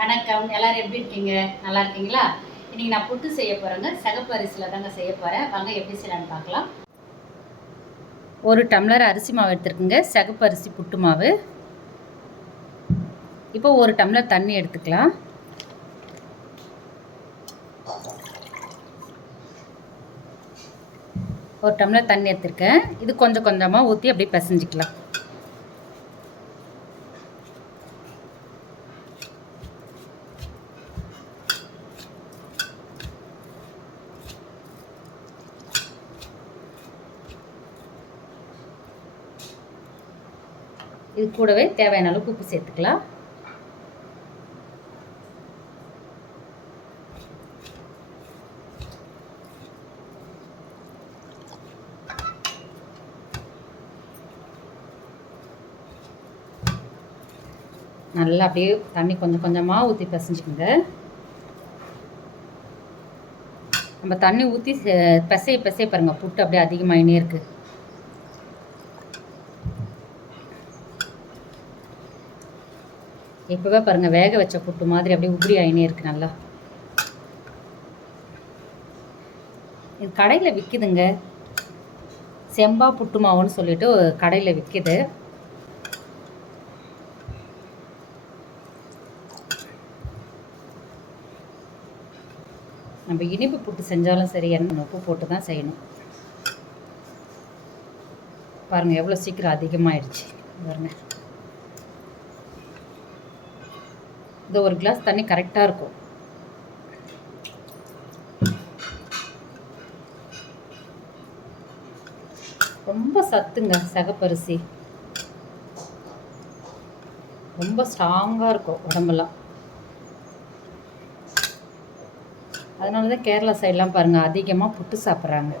வணக்கம். எல்லாரும் எப்படி இருக்கீங்க? நல்லா இருக்கீங்களா? இன்னைக்கு நான் புட்டு செய்ய போறேங்க. சிகப்பு அரிசியில் தாங்க செய்ய போறேன். வாங்க எப்படி செய்யலான்னு பார்க்கலாம். ஒரு டம்ளர் அரிசி மாவு எடுத்துருக்குங்க. சிகப்பு அரிசி புட்டு மாவு. இப்போ ஒரு டம்ளர் தண்ணி எடுத்துக்கலாம். ஒரு டம்ளர் தண்ணி எடுத்துருக்கேன். இது கொஞ்சம் கொஞ்சமாக ஊற்றி அப்படியே பிசைஞ்சிக்கலாம். இது கூடவே தேவையான அளவுக்கு உப்பு சேர்த்துக்கலாம். நல்லா அப்படியே தண்ணி கொஞ்சம் கொஞ்சமாக ஊற்றி பிசைஞ்சுக்கோங்க. நம்ம தண்ணி ஊற்றி பிசைய பாருங்கள், புட்டு அப்படியே அதிகமாகினே இருக்குது. இப்போவே பாருங்கள், வேக வச்ச புட்டு மாதிரி அப்படியே உதிரி ஆகினே இருக்குது நல்லா. இது கடையில் விற்கிதுங்க, செம்பா புட்டு மாவுன்னு சொல்லிட்டு கடையில் விற்கிது. நம்ம இனிப்பு புட்டு செஞ்சாலும் சரி, எண்ணெய் உப்பு போட்டு தான் செய்யணும். பாருங்கள் எவ்வளோ சீக்கிரம் அதிகமாகிடுச்சு பாருங்கள். இது ஒரு கிளாஸ் தண்ணி கரெக்டாக இருக்கும். ரொம்ப சத்துங்க சிகப்பரிசி, ரொம்ப ஸ்ட்ராங்காக இருக்கும் உடம்பெல்லாம். அதனால தான் கேரளா சைட்லாம் பாருங்கள் அதிகமாக புட்டு சாப்பிட்றாங்க.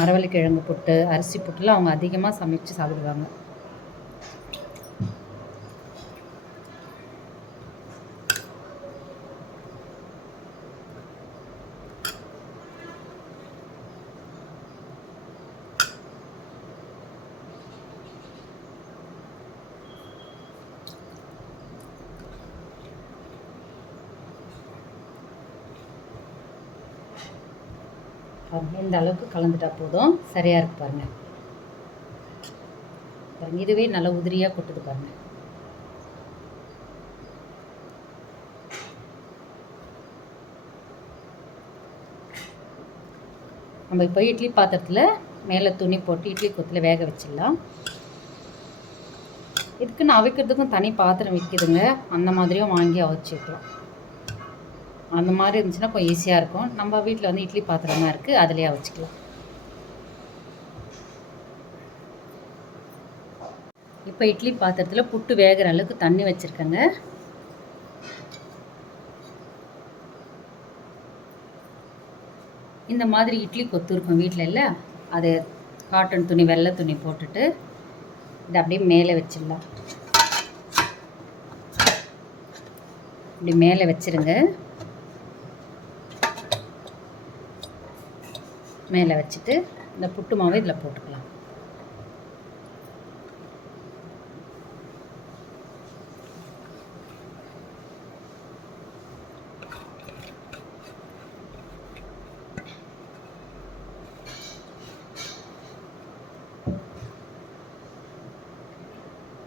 மரவள்ளிக்கிழங்கு புட்டு, அரிசி புட்டுலாம் அவங்க அதிகமாக சமைச்சு சாப்பிடுவாங்க. இந்த அளவுக்கு கலந்துட்டா போதும், சரியாக இருக்கு பாருங்கள். பாருங்கள் இதுவே நல்லா உதிரியாக கொட்டுது பாருங்கள். நம்ம இப்போ இட்லி பாத்திரத்தில் மேலே துணி போட்டு இட்லி கொத்தில் வேக வச்சிடலாம். இதுக்குன்னு அவிக்கிறதுக்கும் தனி பாத்திரம் விற்கிதுங்க, அந்த மாதிரியும் வாங்கி அவிச்சிக்கலாம். அந்த மாதிரி இருந்துச்சுன்னா கொஞ்சம் ஈஸியாக இருக்கும். நம்ம வீட்டில் வந்து இட்லி பாத்திரம் தான் இருக்குது, அதிலே வச்சுக்கலாம். இப்போ இட்லி பாத்திரத்தில் புட்டு வேகிற அளவுக்கு தண்ணி வச்சுருக்கேங்க. இந்த மாதிரி இட்லி கொத்து இருக்கும் வீட்டில் இல்லை, அது காட்டன் துணி வெள்ளை துணி போட்டுட்டு இதை அப்படியே மேலே வச்சிடலாம். இப்படி மேலே வச்சுருங்க. மேலே வச்சுட்டு இந்த புட்டு மாவை இதில் போட்டுக்கலாம்.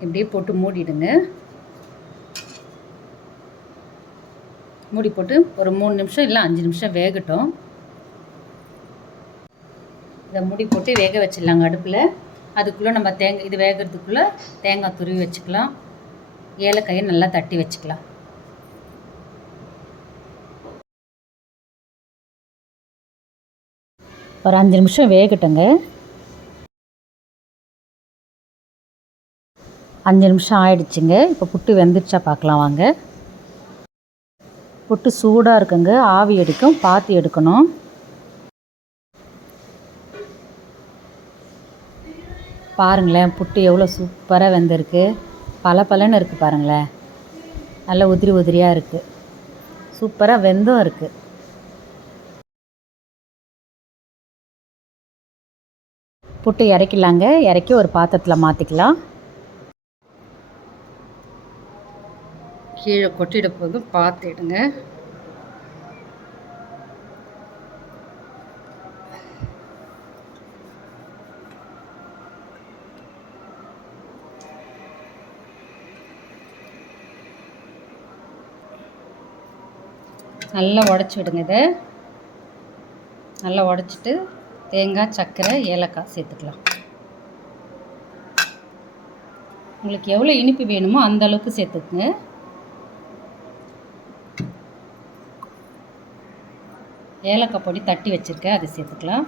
இப்படியே போட்டு மூடிடுங்க. மூடி போட்டு ஒரு 3 நிமிஷம் இல்லை 5 நிமிஷம் வேகட்டும். இதை மூடி போட்டு வேக வச்சிடலாங்க அடுப்பில். அதுக்குள்ளே நம்ம இது வேகிறதுக்குள்ளே தேங்காய் துருவி வச்சுக்கலாம். ஏலக்காயை நல்லா தட்டி வச்சுக்கலாம். ஒரு 5 நிமிஷம் வேகட்டுங்க. 5 நிமிஷம் ஆயிடுச்சுங்க. இப்போ புட்டு வெந்துருச்சா பார்க்கலாம் வாங்க. புட்டு சூடாக இருக்குங்க, ஆவி எடுக்கும், பார்த்து எடுக்கணும். பாருங்களேன் புட்டு எவ்வளோ சூப்பராக வெந்திருக்கு, பலன்னு இருக்குது பாருங்களேன். நல்லா உதிரி உதிரியாக இருக்குது, சூப்பராக வெந்தும் இருக்குது. புட்டு இறக்கிடலாங்க. இறக்கி ஒரு பாத்திரத்தில் மாற்றிக்கலாம். கீழே கொட்டிட போது பார்த்து எடுங்க. நல்லா உடச்சி விடுங்க. இதை நல்லா உடச்சிட்டு தேங்காய், சர்க்கரை, ஏலக்காய் சேர்த்துக்கலாம். உங்களுக்கு எவ்வளோ இனிப்பு வேணுமோ அந்த அளவுக்கு சேர்த்துக்குங்க. ஏலக்காய் பொடி தட்டி வச்சுருக்கேன், அதை சேர்த்துக்கலாம்.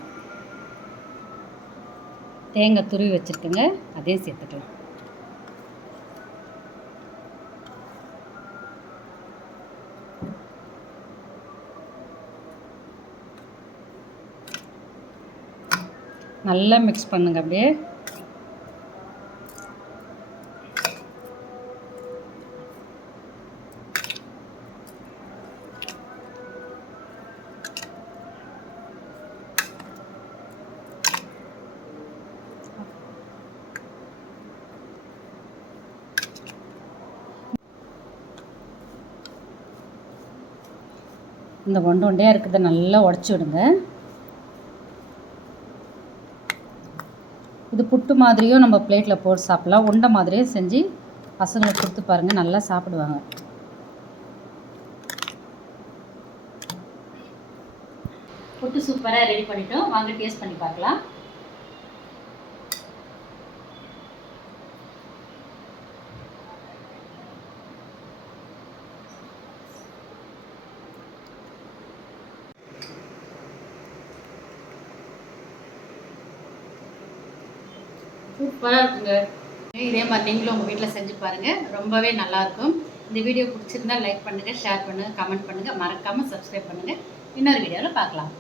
தேங்காய் துருவி வச்சுருக்கேங்க, அதையும் சேர்த்துக்கலாம். நல்லா மிக்ஸ் பண்ணுங்க. அப்படியே இந்த ஒண்டையாக இருக்கிறத நல்லா உடச்சி விடுங்க. இது புட்டு மாதிரியும் நம்ம பிளேட்டில் போட்டு சாப்பிட்லாம். உண்டை மாதிரியும் செஞ்சு பசங்களுக்கு கொடுத்து பாருங்கள், நல்லா சாப்பிடுவாங்க. புட்டு சூப்பராக ரெடி பண்ணிட்டோம். வாங்க டேஸ்ட் பண்ணி பார்க்கலாம். சூப்பராக இருக்குங்க. இதே மாதிரி நீங்களும் உங்கள் வீட்டில் செஞ்சு பாருங்கள், ரொம்பவே நல்லாயிருக்கும். இந்த வீடியோ பிடிச்சிருந்தா லைக் பண்ணுங்கள், ஷேர் பண்ணுங்கள், கமெண்ட் பண்ணுங்கள், மறக்காமல் சப்ஸ்கிரைப் பண்ணுங்கள். இன்னொரு வீடியோவில் பார்க்கலாம்.